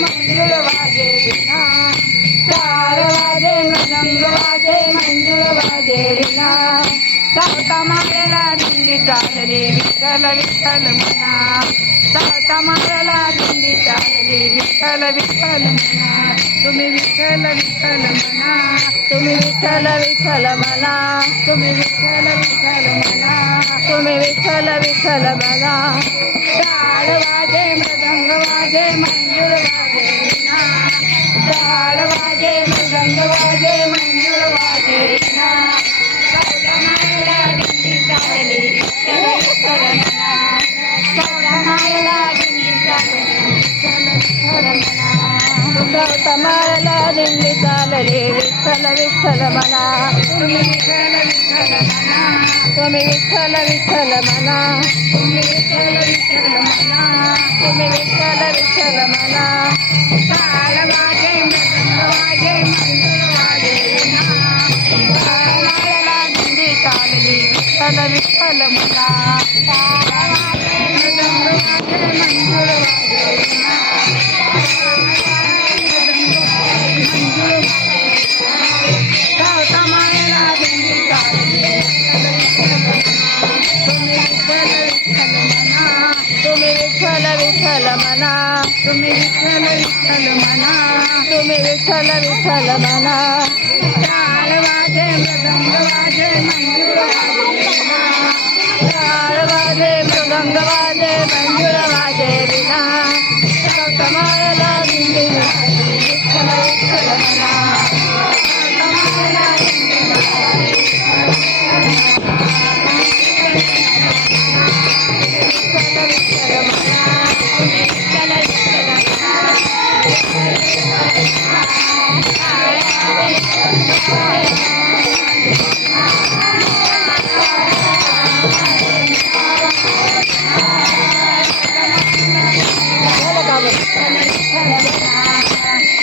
मंजुळ वाजे विना, टाळ वाजे मृदंग वाजे मंजुळ वाजे विना, सावता माळला दिंडी चालली विठ्ठल विठ्ठल म्हणा, सावता माळला दिंडी चालली विठ्ठल विठ्ठल म्हणा, तुम्ही विठ्ठल विठ्ठल म्हणा, तुम्ही विठ्ठल विठ्ठल म्हणा, तुम्ही विठ्ठल विठ्ठल म्हणा, तुम्ही विठ्ठल विठ्ठल म्हणा, टाळ वाजे मृदंग वाजे मंजुळ वाजे विना, टाळ वाजे मृदंग वाजे मंजुळ वाजे विना, सावता माळला दिंडी चालली विठ्ठल विठ्ठल म्हणा, सावता माळला दिंडी चालली विठ्ठल विठ्ठल म्हणा, सावता माळला दिंडी चालली विठ्ठल विठ्ठल म्हणा, तुम्ही विठ्ठल विठ्ठल म्हणा, तुम्ही विठ्ठल विठ्ठल म्हणा, तुम्ही विठ्ठल विठ्ठल म्हणा, तुम्ही विठ्ठल विठ्ठल म्हणा, टाळ वाजे मृदंग वाजे मंजुळ वाजे विना, टाळ माळला दिंडी चालली विठ्ठल विठ्ठल म्हणा, टाळ वाजे मृदंग वाजे मंजुळ वाजे विना, सावता माळला दिंडी चालली विठ्ठल विठ्ठल म्हणा, तुम्ही विठ्ठल विठ्ठल म्हणा, तुम्ही विठ्ठल विठ्ठल म्हणा, तुम्ही विठ्ठल विठ्ठल म्हणा, टाळ वाजे मृदंग वाजे मंजुळ वाजे विना, टाळ वाजे मृदंग वाजे मंजुळ वाजे विना, सावता माळला दिंडी चालली विठ्ठल विठ्ठल म्हणा, सावता माळला दिंडी चालली विठ्ठल विठ्ठल म्हणा, विठ्ठल विठ्ठल म्हणा,